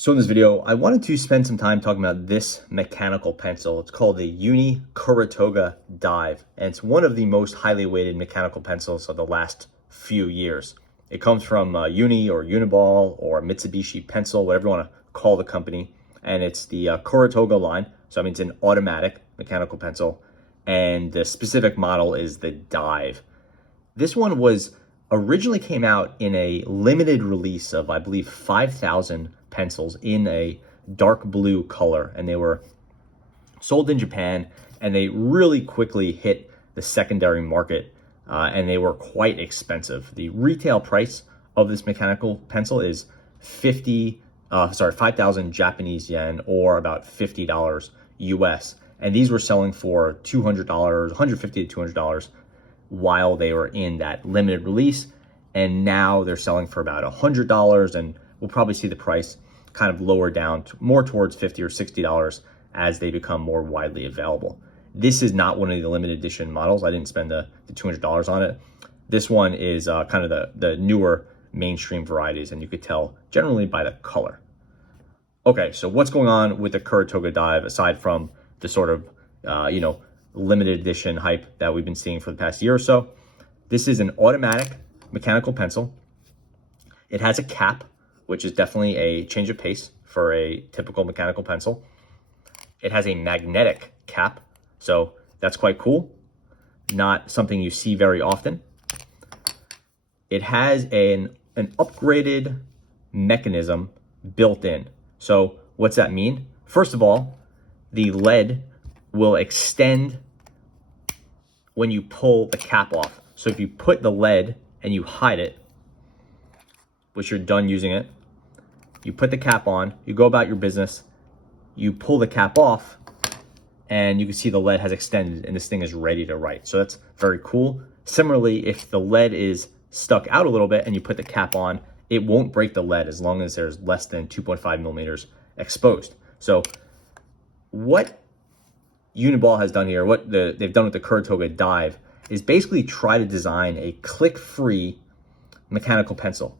So in this video, I wanted to spend some time talking about this mechanical pencil. It's called the Kuru Toga Dive, and it's one of the most highly weighted mechanical pencils of the last few years. It comes from Uni or Uniball or Mitsubishi Pencil, whatever you want to call the company, and it's the Kuru Toga line. So I mean, it's an automatic mechanical pencil, and the specific model is the Dive. This one was originally came out in a limited release of, I believe, 5,000 pencils in a dark blue color, and they were sold in Japan, and they really quickly hit the secondary market, and they were quite expensive. The retail price of this mechanical pencil is 5,000 Japanese yen, or about $50 US, and these were selling for $200, $150 to $200 while they were in that limited release, and now they're selling for about $100, and we'll probably see the price kind of lower down to more towards $50 or $60 as they become more widely available. This is not one of the limited edition models. I didn't spend the $200 on it. This one is kind of the newer mainstream varieties, and you could tell generally by the color. Okay, so what's going on with the Kuru Toga Dive aside from the sort of limited edition hype that we've been seeing for the past year or so? This is an automatic mechanical pencil. It has a cap, which is definitely a change of pace for a typical mechanical pencil. It has a magnetic cap, so that's quite cool. Not something you see very often. It has an upgraded mechanism built in. So what's that mean? First of all, the lead will extend when you pull the cap off. So if you put the lead and you hide it, which you're done using it, you put the cap on, you go about your business, you pull the cap off, and you can see the lead has extended and this thing is ready to write. So that's very cool. Similarly, if the lead is stuck out a little bit and you put the cap on, it won't break the lead as long as there's less than 2.5 millimeters exposed. So what Uniball has done here, what they've done with the Kuru Toga Dive, is basically try to design a click-free mechanical pencil.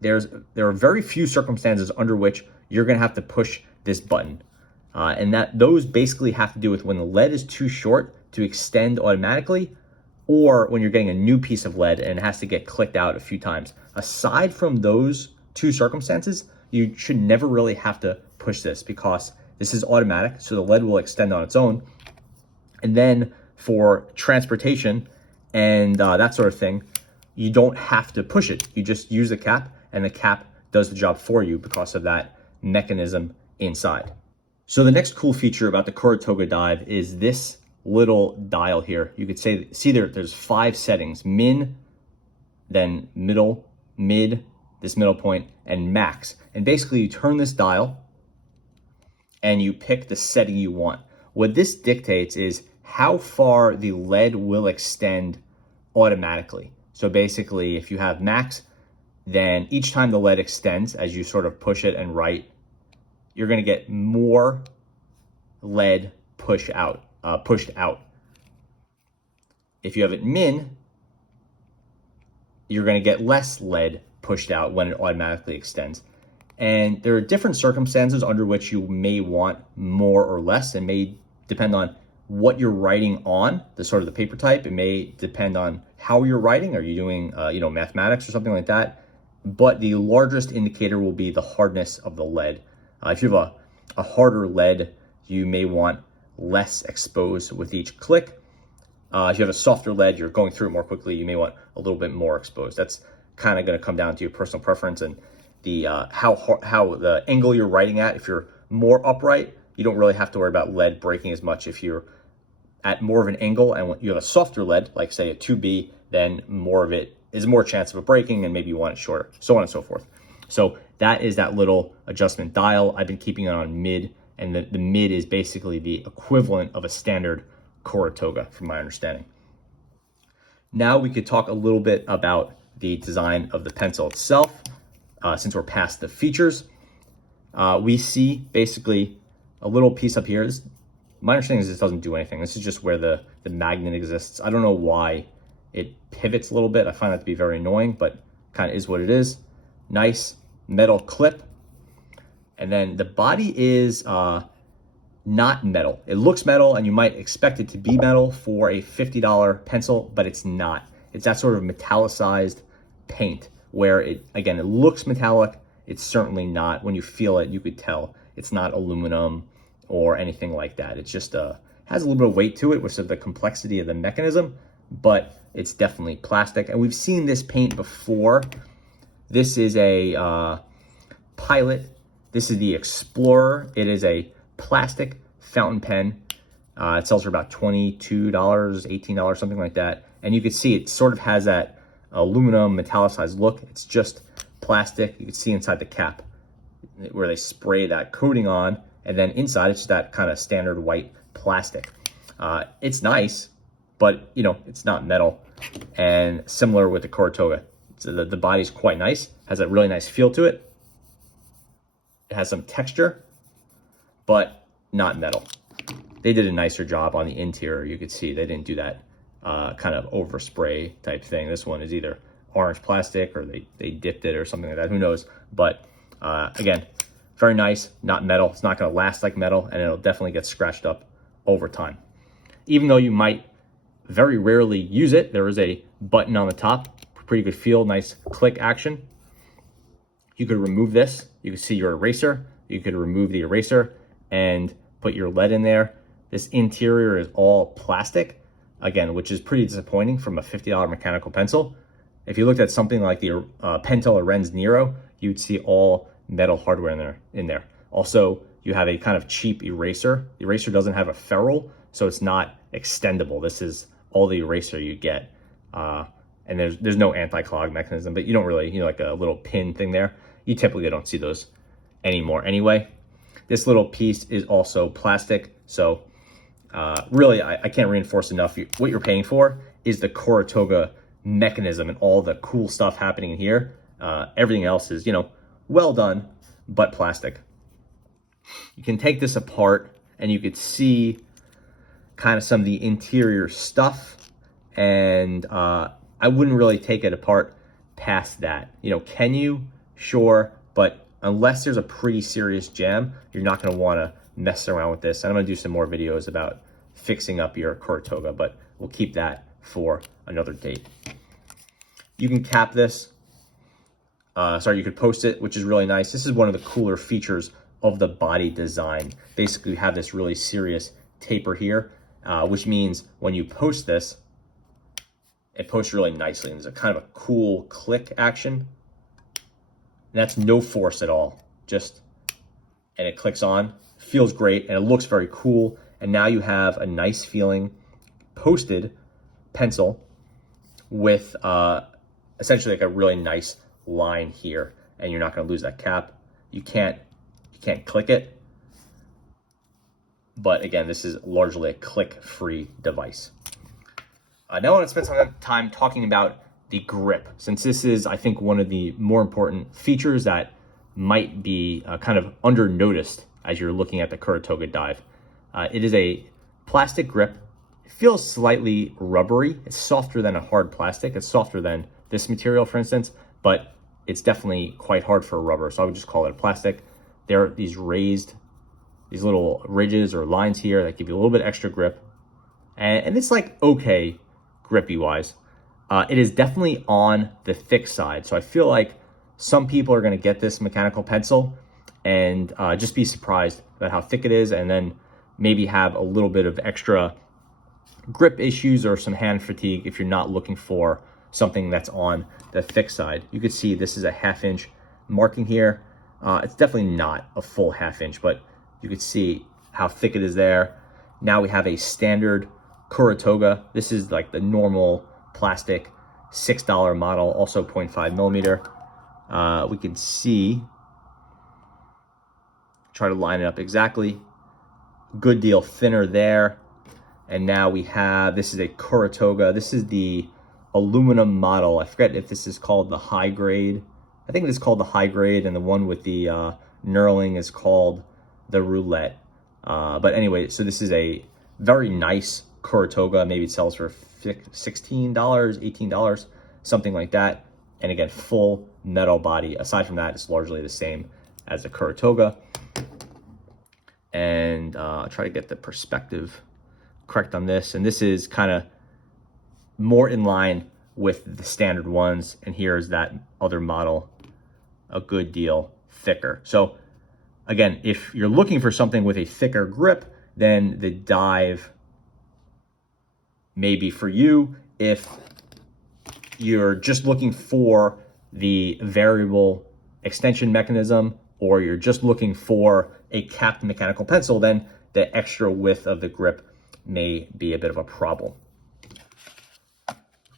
There are very few circumstances under which you're going to have to push this button, and those basically have to do with when the lead is too short to extend automatically, or when you're getting a new piece of lead and it has to get clicked out a few times. Aside from those two circumstances, you should never really have to push this because this is automatic, so the lead will extend on its own. And then for transportation and that sort of thing, you don't have to push it. You just use the cap, and the cap does the job for you because of that mechanism inside. So the next cool feature about the Kuru Toga Dive is this little dial here. You could see there's 5 settings: min, then middle, mid, this middle point, and max. And basically you turn this dial and you pick the setting you want. What this dictates is how far the lead will extend automatically. So basically, if you have max, then each time the lead extends, as you sort of push it and write, you're going to get more lead pushed out. If you have it min, you're going to get less lead pushed out when it automatically extends. And there are different circumstances under which you may want more or less. It may depend on what you're writing on, the sort of the paper type. It may depend on how you're writing. Are you doing mathematics or something like that? But the largest indicator will be the hardness of the lead. If you have a harder lead, you may want less exposed with each click. If you have a softer lead, you're going through it more quickly, you may want a little bit more exposed. That's kind of going to come down to your personal preference and the how the angle you're writing at. If you're more upright, you don't really have to worry about lead breaking as much. If you're at more of an angle and you have a softer lead, like say a 2B, then more of it is more chance of it breaking, and maybe you want it shorter, so on and so forth. So that is that little adjustment dial. I've been keeping it on mid, and the mid is basically the equivalent of a standard Kuru Toga, from my understanding. Now we could talk a little bit about the design of the pencil itself. Since we're past the features, we see basically a little piece up here. My understanding is this doesn't do anything. This is just where the magnet exists. I don't know why it pivots a little bit. I find that to be very annoying, but kind of is what it is. Nice metal clip. And then the body is not metal. It looks metal and you might expect it to be metal for a $50 pencil, but it's not. It's that sort of metallicized paint where it looks metallic. It's certainly not. When you feel it, you could tell it's not aluminum or anything like that. It's just has a little bit of weight to it, which is the complexity of the mechanism, but it's definitely plastic. And we've seen this paint before. This is a Pilot. This is the Explorer. It is a plastic fountain pen. It sells for about $22, $18, something like that. And you can see it sort of has that aluminum metallicized look. It's just plastic. You can see inside the cap where they spray that coating on, and then inside it's just that kind of standard white plastic. It's nice, but you know, it's not metal. And similar with the Kuru Toga. So the body's quite nice, has a really nice feel to it. It has some texture, but not metal. They did a nicer job on the interior. You could see they didn't do that kind of overspray type thing. This one is either orange plastic or they dipped it or something like that. Who knows? But again, very nice, not metal. It's not going to last like metal, and it'll definitely get scratched up over time. Even though you might very rarely use it, there is a button on the top. Pretty good feel, nice click action. You could remove this. You can see your eraser. You could remove the eraser and put your lead in there. This interior is all plastic, again, which is pretty disappointing from a $50 mechanical pencil. If you looked at something like the Pentel or Ren's Nero, you'd see all metal hardware in there. Also, you have a kind of cheap eraser. The eraser doesn't have a ferrule, so it's not extendable. This is all the eraser you get. And there's no anti-clog mechanism, but you don't really, like a little pin thing there. You typically don't see those anymore anyway. This little piece is also plastic. So really, I can't reinforce enough. What you're paying for is the Kuru Toga mechanism and all the cool stuff happening in here. Everything else is, well done, but plastic. You can take this apart and you could see kind of some of the interior stuff. And I wouldn't really take it apart past that. Can you? Sure, but unless there's a pretty serious jam, you're not going to want to mess around with this. And I'm going to do some more videos about fixing up your Kuru Toga, but we'll keep that for another date. You can cap this. You could post it, which is really nice. This is one of the cooler features of the body design. Basically, you have this really serious taper here, which means when you post this, it posts really nicely. And there's a kind of a cool click action. And that's no force at all. And it clicks on, feels great, and it looks very cool. And now you have a nice feeling posted pencil with essentially like a really nice line here. And you're not going to lose that cap. You can't click it. But again, this is largely a click-free device. Now I want to spend some time talking about the grip, since this is, I think, one of the more important features that might be kind of under noticed as you're looking at the Kuru Toga dive. It is a plastic grip. It feels slightly rubbery. It's softer than a hard plastic. It's softer than this material, for instance, but it's definitely quite hard for a rubber, so I would just call it a plastic. There are these little ridges or lines here that give you a little bit extra grip, and it's like okay grippy wise. It is definitely on the thick side. So I feel like some people are going to get this mechanical pencil and just be surprised about how thick it is, and then maybe have a little bit of extra grip issues or some hand fatigue if you're not looking for something that's on the thick side. You can see this is a 1/2 inch marking here. It's definitely not a full 1/2 inch, but you can see how thick it is there. Now we have a standard Kuru Toga. This is like the normal plastic $6 model, also 0.5 millimeter. We can see, try to line it up exactly. Good deal thinner there. And now we have, this is a Kuru Toga. This is the aluminum model. I forget if this is called the high grade. I think it is called the high grade, and the one with the knurling is called the roulette. But anyway, so this is a very nice Kuru Toga. Maybe it sells for $16, $18, something like that. And again, full metal body. Aside from that, it's largely the same as the Kuru Toga. and try to get the perspective correct on this. And this is kind of more in line with the standard ones. And here's that other model, a good deal thicker. So again, if you're looking for something with a thicker grip, then the Dive may be for you. If you're just looking for the variable extension mechanism, or you're just looking for a capped mechanical pencil, then the extra width of the grip may be a bit of a problem.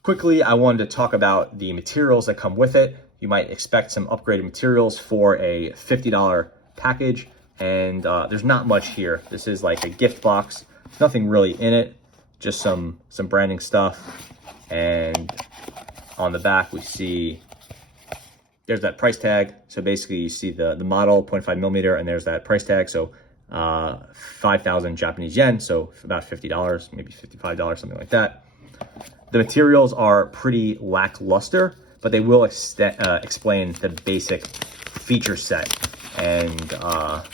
Quickly, I wanted to talk about the materials that come with it. You might expect some upgraded materials for a $50 package, and there's not much here. This is like a gift box. There's nothing really in it, just some branding stuff. And on the back, we see there's that price tag. So basically you see the model 0.5 millimeter, and there's that price tag. So 5,000 Japanese yen. So about $50, maybe $55, something like that. The materials are pretty lackluster, but they will explain the basic feature set. And I'll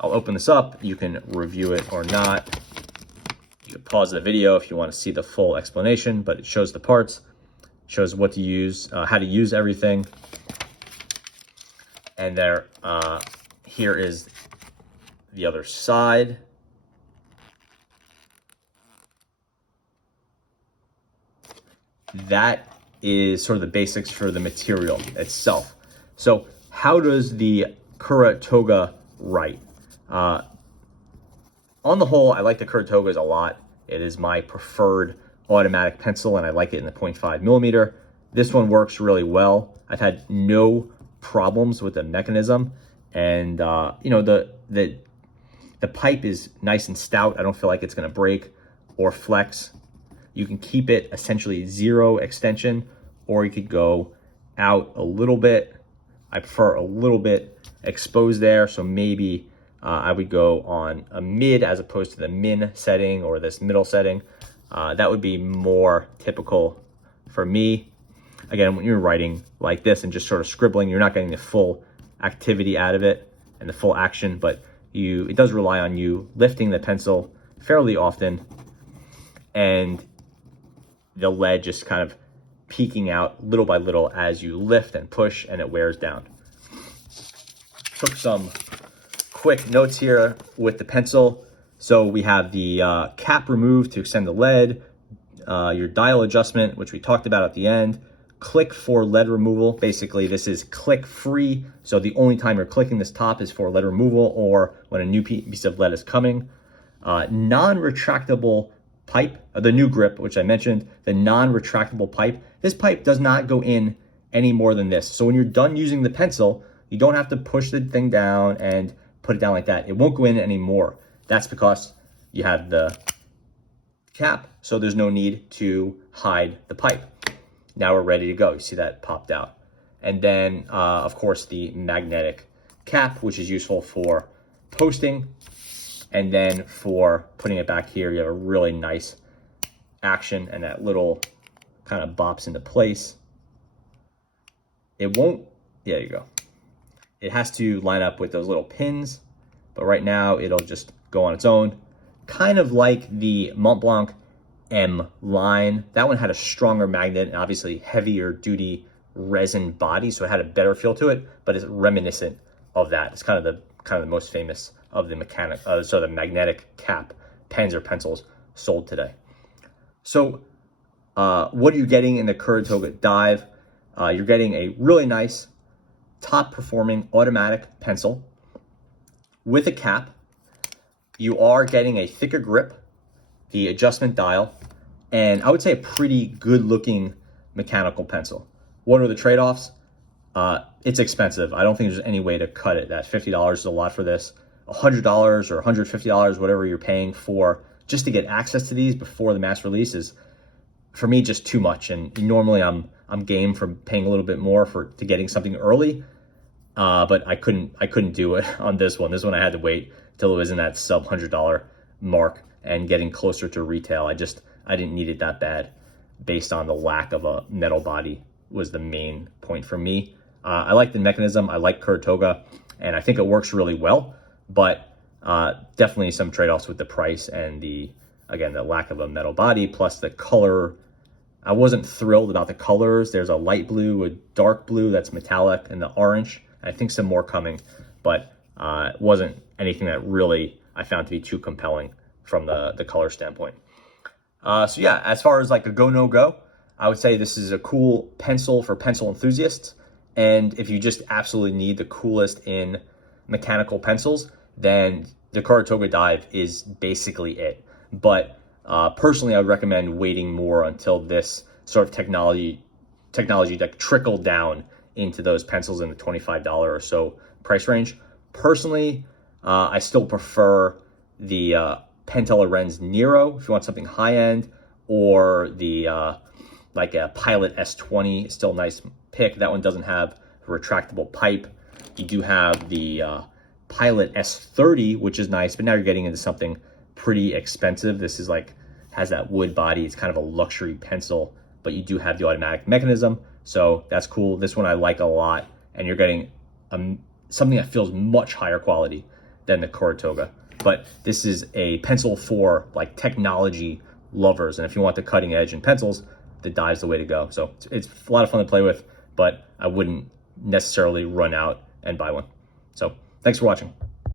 open this up. You can review it or not. You can pause the video if you want to see the full explanation, but it shows the parts, shows what to use, how to use everything. And there, here is the other side. That is sort of the basics for the material itself. So how does the Kuru Toga write? On the whole, I like the Kuru Togas a lot. It is my preferred automatic pencil, and I like it in the 0.5 millimeter. This one works really well. I've had no problems with the mechanism, and you know, the pipe is nice and stout. I don't feel like it's going to break or flex. You can keep it essentially zero extension, or you could go out a little bit. I prefer a little bit exposed there, so maybe I would go on a mid as opposed to the min setting or this middle setting. That would be more typical for me. Again, when you're writing like this and just sort of scribbling, you're not getting the full activity out of it and the full action, but it does rely on you lifting the pencil fairly often and the lead just kind of peeking out little by little as you lift and push, and it wears down. Took some quick notes here with the pencil. So we have the cap removed to extend the lead, your dial adjustment, which we talked about at the end, click for lead removal. Basically, this is click free. So the only time you're clicking this top is for lead removal or when a new piece of lead is coming. Non-retractable pipe, the new grip, which I mentioned, the non-retractable pipe. This pipe does not go in any more than this. So when you're done using the pencil, you don't have to push the thing down and put it down like that. It won't go in anymore. That's because you have the cap, so there's no need to hide the pipe. Now we're ready to go. You see that popped out. And then, of course, the magnetic cap, which is useful for posting. And then for putting it back here, you have a really nice action, and that little kind of bops into place. It won't, yeah, there you go. It has to line up with those little pins, but right now it'll just go on its own. Kind of like the Mont Blanc M line. That one had a stronger magnet and obviously heavier duty resin body, so it had a better feel to it, but it's reminiscent of that. It's kind of the most famous of the the magnetic cap pens or pencils sold today. So what are you getting in the Kuru Toga Dive? You're getting a really nice top performing automatic pencil with a cap. You are getting a thicker grip, the adjustment dial, and I would say a pretty good looking mechanical pencil. What are the trade-offs? It's expensive. I don't think there's any way to cut it. That $50 is a lot for this. $100 or $150, whatever you're paying for just to get access to these before the mass release is, for me, just too much. And normally I'm game for paying a little bit more to getting something early, but I couldn't do it on this one. This one I had to wait till it was in that sub $100 mark and getting closer to retail. I didn't need it that bad based on the lack of a metal body was the main point for me. I like the mechanism. I like Kuru Toga, and I think it works really well. But Definitely some trade-offs with the price and the lack of a metal body, plus the color. I wasn't thrilled about the colors. There's a light blue, a dark blue that's metallic, and the orange. I think some more coming, but it wasn't anything that really I found to be too compelling from the color standpoint. So yeah, as far as like a go, no go, I would say this is a cool pencil for pencil enthusiasts. And if you just absolutely need the coolest in mechanical pencils, then the Kuru Toga Dive is basically it. But personally, I would recommend waiting more until this sort of technology like trickled down into those pencils in the $25 or so price range. Personally, I still prefer the Pentel Ren's Nero if you want something high end, or the like a Pilot S20 is still a nice pick. That one doesn't have a retractable pipe. You do have the Pilot S30, which is nice, but now you're getting into something pretty expensive. This is like, has that wood body. It's kind of a luxury pencil, but you do have the automatic mechanism. So that's cool. This one I like a lot. And you're getting something that feels much higher quality than the Kuru Toga. But this is a pencil for like technology lovers. And if you want the cutting edge in pencils, the Dive's the way to go. So it's a lot of fun to play with, but I wouldn't necessarily run out and buy one. So thanks for watching.